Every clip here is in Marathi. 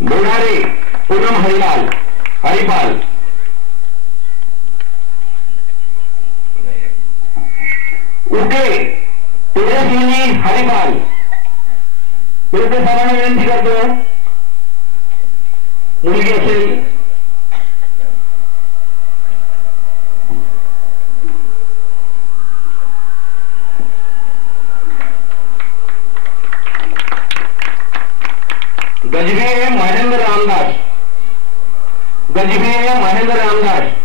बोडारे पूनम हरिलाल हरिपाल, उके तेजस्विनी हरिपाल। विरुद्ध साहेबांना विनंती करतो, मुलगी असेल गजबीर महेंद्र रामदास, गजबीर महेंद्र रामदास।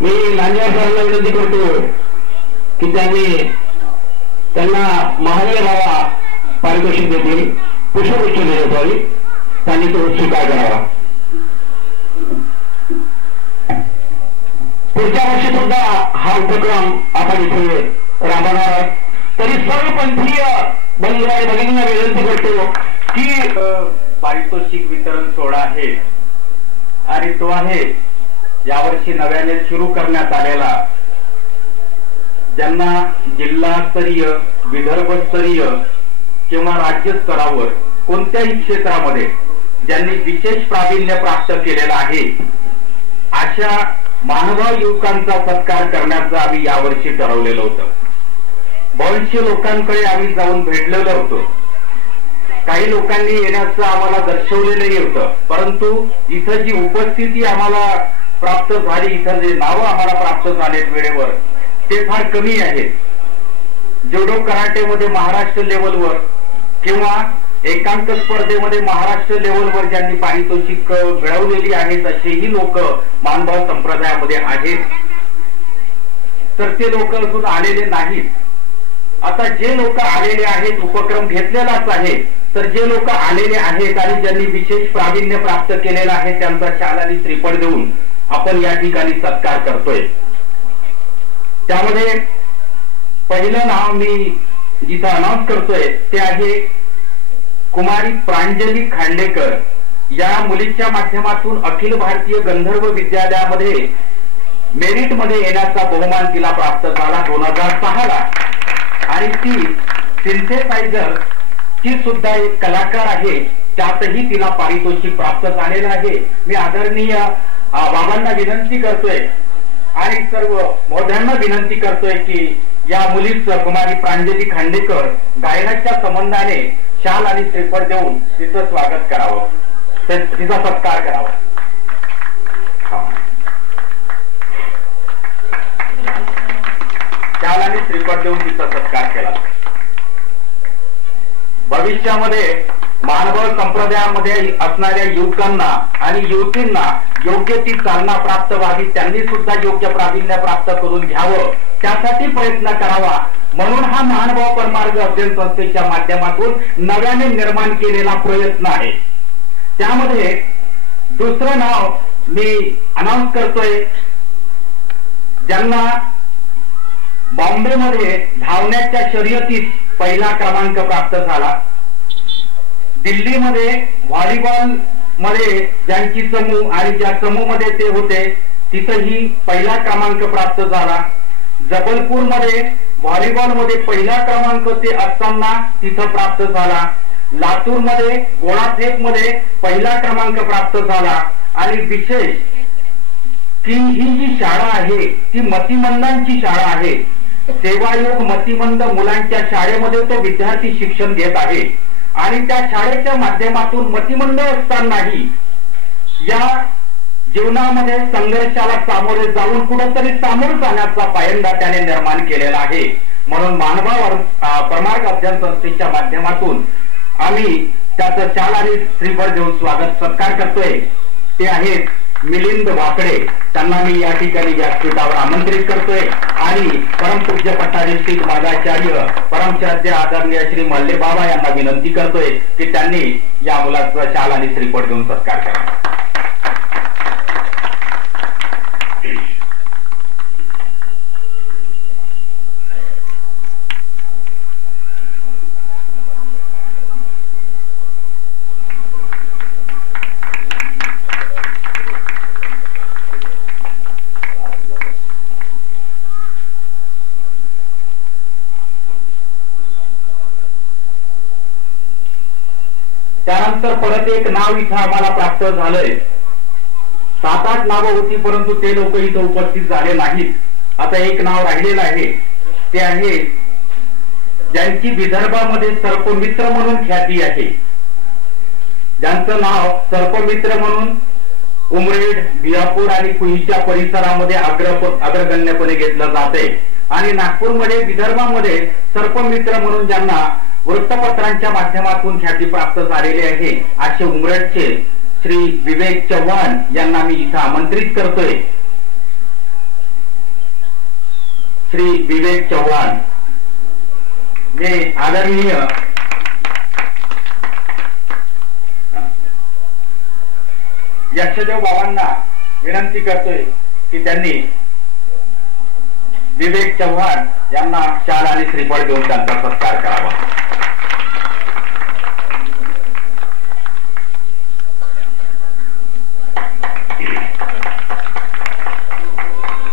मी लांजेवार सरांना विनंती करतो की त्यांना महानीय बाबा पारितोषिक देतील, पुष्पवृष्टी देण्यात यावी, त्यांनी तो स्वीकार करावा। पुढच्या वर्षी सुद्धा हा उपक्रम आपण इथे राबवणार आहोत। तरी सर्वपंथीय बंधू आणि भगिनींना विनंती करतो की पारितोषिक वितरण सोहळा आहे आणि तो आहे यावर्षी नव्याने सुरू करण्यात आलेला, ज्यांना जिल्हास्तरीय, विदर्भस्तरीय किंवा राज्यस्तरावर कोणत्याही क्षेत्रामध्ये ज्यांनी विशेष प्रावीण्य प्राप्त केलेला आहे अशा मानभाव युवकांचा सत्कार करण्याचं आम्ही यावर्षी ठरवलेलं होतं। 200 लोकांकडे आम्ही जाऊन भेटलेलो होतो। काही लोकांनी येण्याचं आम्हाला दर्शवलेलंही होतं, परंतु इथं जी उपस्थिती आम्हाला प्राप्त झाली, इथं जे नावं आम्हाला प्राप्त झालेत वेळेवर, ते फार कमी आहेत। जुडो कराटेमध्ये महाराष्ट्र लेवलवर किंवा एकांक स्पर्धेमध्ये महाराष्ट्र लेवलवर ज्यांनी पारितोषिक मिळवलेली आहेत असेही लोक मानभाव संप्रदायामध्ये आहेत, तर ते लोक अजून आलेले नाहीत। आता जे लोक आलेले आहेत, उपक्रम घेतलेलाच आहे, तर जे लोक आलेले आहेत आणि ज्यांनी विशेष प्रावीण्य प्राप्त केलेला आहे त्यांचा शाल आणि श्रीफळ देऊन आपण या ठिकाणी सत्कार करतोय। त्यामध्ये पहिलं नाव मी जिथं अनाउन्स करतोय ते आहे कुमारी प्रांजली खांडेकर। या मुलीच्या माध्यमातून अखिल भारतीय गंधर्व विद्यालयामध्ये मेरिट मध्ये येण्याचा बहुमान तिला प्राप्त झाला 2006 ला, आणि ती सिंथेसायझर ची सुद्धा एक कलाकार आहे, त्यातही तिला पारितोषिक प्राप्त झालेलं आहे। मी आदरणीय बाबांना विनंती करतोय आणि सर्व मोठ्यांना विनंती करतोय की या मुलीचं, कुमारी प्रांजली खांडेकर, गायनाच्या संबंधाने शाल आणि श्रीफळ देऊन तिचं स्वागत करावं, तिचा सत्कार करावा। शाल आणि श्रीफळ देऊन तिचा सत्कार केला। भविष्यामध्ये मानभाव संप्रदायामध्ये असणाऱ्या युवकांना आणि युवतींना योग्य ती चालना प्राप्त व्हावी, त्यांनी सुद्धा योग्य प्रावीण्य प्राप्त करून घ्यावं, त्यासाठी प्रयत्न करावा, म्हणून हा मानभाव परमार्ग अध्ययन संस्थेच्या माध्यमातून नव्याने निर्माण केलेला प्रयत्न आहे। त्यामध्ये दुसरं नाव मी अनाउन्स करतोय, ज्यांना बॉम्बेमध्ये धावण्याच्या शर्यतीत पहिला क्रमांक प्राप्त झाला, दिल्लीमध्ये व्हॉलीबॉल मध्ये ज्यांची समूह आणि ज्या समूह मध्ये ते होते तिथंही पहिला क्रमांक प्राप्त झाला, जबलपूर मध्ये व्हॉलीबॉल मध्ये पहिला क्रमांक ते असताना तिथं प्राप्त झाला, लातूर मध्ये गोळाफेक मध्ये पहिला क्रमांक प्राप्त झाला, आणि विशेष की ही जी शाळा आहे ती मतिमंदांची शाळा आहे। सेवायोग मतिमंद मुलांच्या शाळेमध्ये तो विद्यार्थी शिक्षण घेत आहे आणि त्या शाळेच्या माध्यमातून मतिमंद असतानाही या जीवनामध्ये संघर्षाला सामोरे जाऊन कुठेतरी सामोरं जाण्याचा पायंडा त्याने निर्माण केलेला आहे। म्हणून मानभाव परमार्ग अध्ययन संस्थेच्या माध्यमातून आम्ही त्याचं शाल आणि श्रीफळ देऊन स्वागत सत्कार करतोय। ते आहेत मिलिंद वाकडे, त्यांना मी या ठिकाणी व्यासपीठावर आमंत्रित करतोय आणि परमपूज्य पट्टाधीश मादाचार्य परमश्रद्धेय आदरणीय श्री मल्ले बाबा यांना विनंती करतोय की त्यांनी या मुलाचा शाल आणि श्रीफळ देऊन सत्कार करावा। त्यानंतर परत एक नाव इथं आम्हाला प्राप्त झालंय. 7-8 नावं होती, परंतु ते लोक इथं उपस्थित झाले नाहीत. आता एक नाव राहिलेलं आहे, ते आहे ज्यांची विदर्भामध्ये सर्पमित्र म्हणून ख्याती आहे, ज्यांचं नाव सर्पमित्र म्हणून उमरेड, बियापूर आणि कुहीच्या परिसरामध्ये अग्रगण्यपणे घेतलं जाते. आणि नागपूरमध्ये विदर्भामध्ये सर्पमित्र म्हणून ज्यांना वृत्तपत्रांच्या माध्यमातून ख्याती प्राप्त झालेली आहे, असे उमरेडचे श्री विवेक चव्हाण यांना मी इथं आमंत्रित करतोय. श्री विवेक चव्हाण हे आदरणीय यक्षदेव बाबांना विनंती करतोय की त्यांनी विवेक चव्हाण यांना शाल आणि श्रीफळ देऊन त्यांचा सत्कार करावा.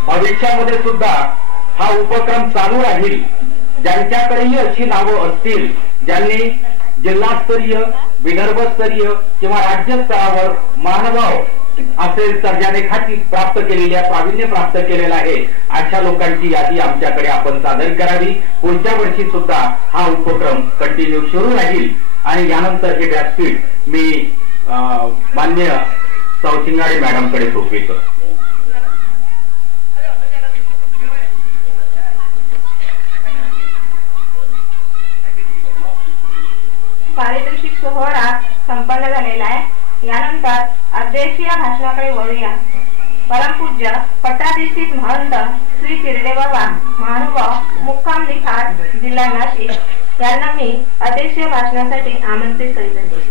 भविष्यामध्ये सुद्धा हा उपक्रम चालू राहील. ज्यांच्याकडेही अशी नावं असतील ज्यांनी जिल्हास्तरीय, विदर्भस्तरीय किंवा राज्य स्तरावर महानुभाव असेल तर ज्याने ख्याती प्राप्त केलेली आहे, प्रावीण्य प्राप्त केलेला आहे, अशा लोकांची यादी आमच्याकडे आपण सादर करावी. पुढच्या वर्षी सुद्धा हा उपक्रम कंटिन्यू सुरू राहील. आणि यानंतर हे व्यासपीठ मी मान्य सौ शिंगाडे मॅडमकडे सोपवितो. पारितोषिक सोहळा संपन्न झालेला आहे. यानंतर अध्यक्षीय भाषणाकडे वळूया. परमपूज्य पट्टाधीष्ठित महंत श्री चिरडे बाबा महानुभाव मुक्काम निफाड, जिल्हा नाशिक यांना मी अध्यक्षीय भाषणासाठी आमंत्रित करीत आहे.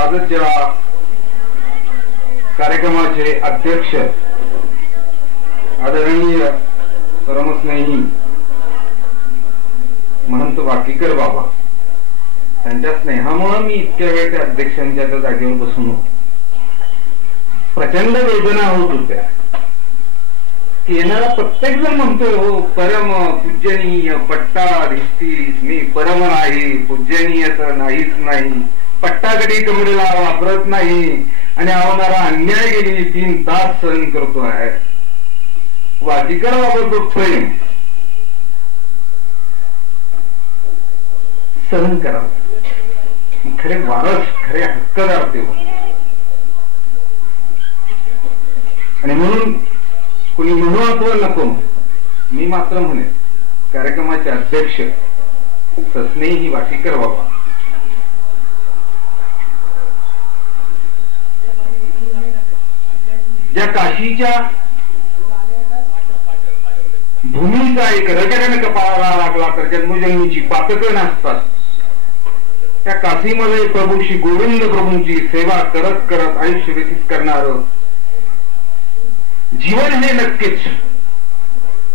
आजच्या कार्यक्रमाचे अध्यक्ष आदरणीय परमस्नेही महंत वाकीकर बाबा, त्यांच्या स्नेहामुळे मी इतक्या वेळ त्या अध्यक्षांच्या त्या जागेवर बसून होतो. प्रचंड वेदना होत होत्या. येणारा प्रत्येक जण म्हणतोय, हो परम पूजनीय पट्टाधीष्ठित, मी परम नाही, पूजनीय तर नाहीच नाही, पट्टाकडी कमरेला वापरत नाही आणि होणारा अन्याय गेली 3 तास सहन करतो आहे. वाकीकर बाबत प्रेम सहन करा. खरे वारस, खरे हक्कदार ते होते. आणि म्हणून कुणी म्हणू अथवा नको, मी मात्र म्हणेन कार्यक्रमाचे अध्यक्ष सस्नेही वाकीकर बाबा, ज्या काशीच्या भूमीचा एक रगड्याने कपाळाला लागला तर जन्मोजन्मीची पातकं नसतात. त्या काशीमध्ये प्रभू श्री गोविंद प्रभूंची सेवा करत करत आयुष्य व्यतीत करणार जीवन हे नक्कीच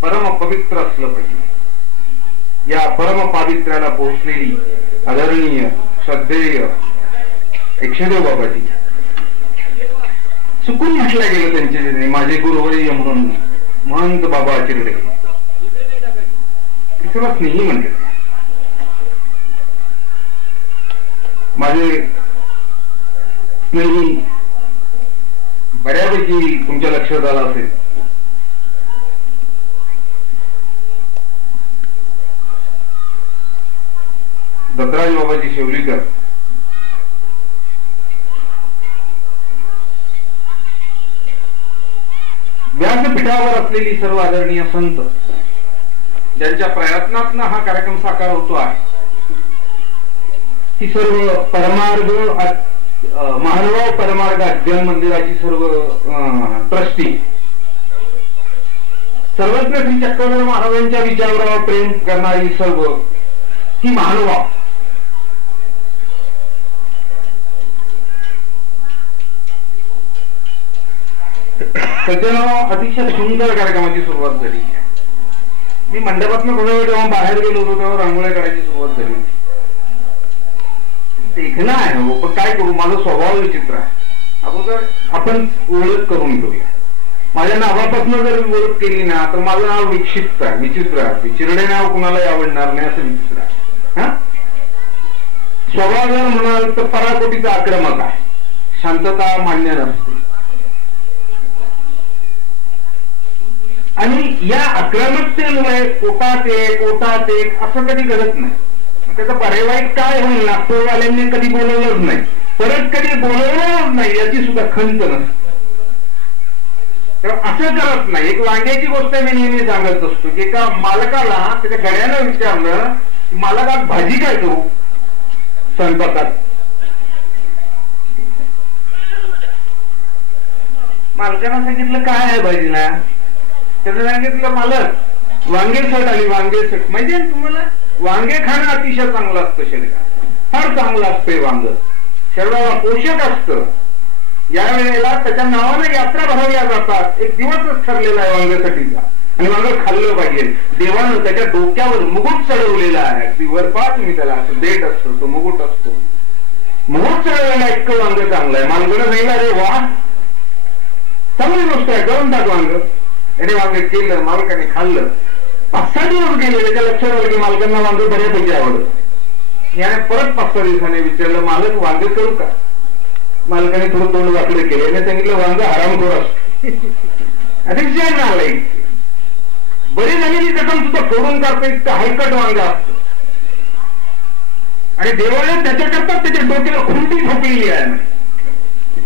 परम पवित्र असलं पाहिजे. या परम पावित्र्याला पोहोचलेली आदरणीय श्रद्धेय यक्षदेव बाबाजी, चुकून म्हटलं गेलं त्यांचे माझे गुरुवर्य म्हणून महंत बाबा चिरडे, तिसरा स्नेही म्हणले. माझे स्नेही बऱ्यापैकी तुमच्या लक्षात आलं असेल, दत्तराज बाबाजी शेवलीकर, व्यासपीठावर असलेली सर्व आदरणीय संत ज्यांच्या प्रयत्नातून हा कार्यक्रम साकार होतो आहे, ती सर्व परमार्ग महानुभाव परमार्ग अध्ययन मंदिराची सर्व ट्रस्टी, सर्वज्ञ श्री चक्रधर महाराजांच्या विचारावर प्रेम करणारी सर्व की महानुभाव. सज्जनो, अतिशय सुंदर कार्यक्रमाची सुरुवात झाली. मी मंडपातनं थोडा वेळ जेव्हा बाहेर गेलो होतो तेव्हा रांगोळ्या काढायची सुरुवात झाली. देखणं आहे हो, पण काय करू, माझा स्वभाव विचित्र आहे. अगोदर आपण ओळख करून घेऊया. माझ्या नावापासून जर ओळख केली ना तर माझं नाव विक्षिप्त आहे, विचित्र आहे. चिरडे नाव कुणालाही आवडणार नाही असं विचित्र आहे. हा, स्वभाव जर म्हणाल तर पराकोटीचा आक्रमक आहे, शांतता मान्य नसते. आणि या आक्रमकतेमुळे कोटात एक असं कधी घडत नाही. त्याचं पर्याय काय होईल, नागपूरवाल्यांनी कधी बोलवलंच नाही, परत कधी बोलवलंच नाही याची सुद्धा खंत नसते. असं करत नाही. एक वांग्याची गोष्ट मी नेहमी सांगत असतो की एका मालकाला त्याच्या गड्यानं विचारलं, मालक भाजी काय करू स्वयंपाकात. मालकानं सांगितलं काय आहे भाजीला. त्यानं सांगितलं मालक वांगे सट आली, वांगे सट. म्हणजे तुम्हाला वांगे खाणं अतिशय चांगलं असतं, शरीरात फार चांगलं असतंय. वांग शरीराला पोषक असतं. या वेळेला त्याच्या नावानं यात्रा भरवल्या जातात. एक दिवसच ठरलेला आहे वांग्यासाठीचा आणि वांग खाल्लं पाहिजे. देवानं त्याच्या डोक्यावर मुकुट चढवलेला आहे. अगदी वरपा तुम्ही त्याला असं देठ असतो, तो मुकुट असतो. मुकुट चढवलेला इतकं वांग चांगलं आहे. मालकानं सांगितलं अरे वा, चांगली गोष्ट आहे, करून टाक वांग. याने वांग केलं, मालकाने खाल्लं. 5-6 दिवस गेले, त्याच्या लक्षात आलं की मालकांना वांग बऱ्यापैकी आवडत. याने परत 5-6 दिवसाने विचारलं, मालक वांग करू का. मालकाने थोडं तोंड वाकडे केले. याने सांगितलं वांग हरामखोर असतो. अतिशय नालाय. बरी जमिनी कसं सुद्धा फोडून काढतो, इतकं हलकट वांग असतं. आणि देवाने त्याच्याकरता त्याच्या डोक्याला खुंटी ठोकलेली आहे.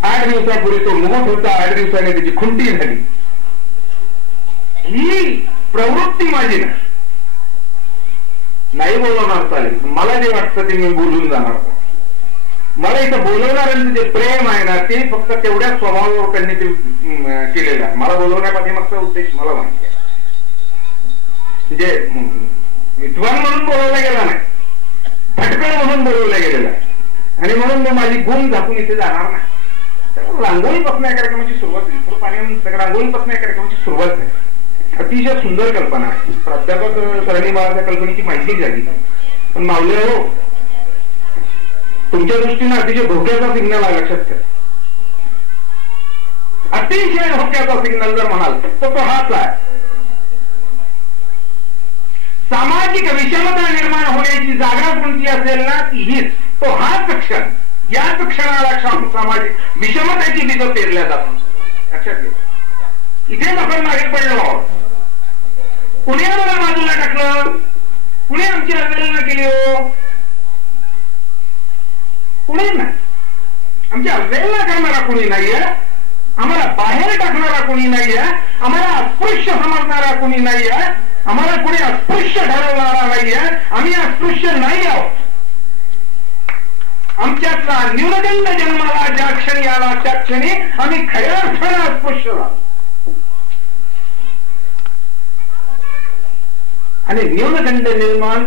8 दिवसापूर्वी तो मुकुट होता, 8 दिवसाने त्याची खुंटी झाली. ही प्रवृत्ती माझी नाही बोलवणार चालेल. मला जे वाटतं ते मी बोलून जाणार. मला इथं बोलवणाऱ्यांचं जे प्रेम आहे ना ते फक्त तेवढ्या स्वभावावर त्यांनी ते केलेलं आहे. मला बोलवण्यापाठीमागचा उद्देश मला माहिती आहे. म्हणजे विद्वान म्हणून बोलवला गेला नाही, फटकळ म्हणून बोलवला गेलेला आहे. आणि म्हणून मी माझी गुण झाकून इथे जाणार नाही. रांगोळीपासून या कार्यक्रमाची सुरुवात झाली. थोडं पाणी रांगोळीपासून या कार्यक्रमाची सुरुवात झाली. अतिशय सुंदर कल्पना आहे. प्राध्यापक सरणी बाळाच्या कल्पनेची माहिती झाली. पण माऊली हो, तुमच्या दृष्टीने अतिशय धोक्याचा सिग्नल आहे, लक्षात ठेवा. अतिशय धोक्याचा सिग्नल जर म्हणाल तर तो हाच आहे. सामाजिक विषमता निर्माण होण्याची जागा कोणती असेल ना ती हीच. तो हाच क्षण, याच क्षणाला सामाजिक विषमतेची बीजं पेरल्या जातात. लक्षात घ्या. इथेच आपण मागे पडलो आहोत. कुणी आम्हाला बाजूला टाकलं, कुणी आमची अवहेलना केली हो. कुणी नाही. आमची अवहेलना करणारा कुणी नाहीये, आम्हाला बाहेर टाकणारा कुणी नाहीये, आम्हाला अस्पृश्य समजणारा कुणी नाहीये, आम्हाला कुणी अस्पृश्य ठरवणारा नाहीये. आम्ही अस्पृश्य नाही आहोत. आमच्यातला न्यूनगंड जन्माला ज्या क्षणी आला त्या क्षणी आम्ही खऱ्या अर्थाने अस्पृश्य झालो. आणि न्यूनगंड निर्माण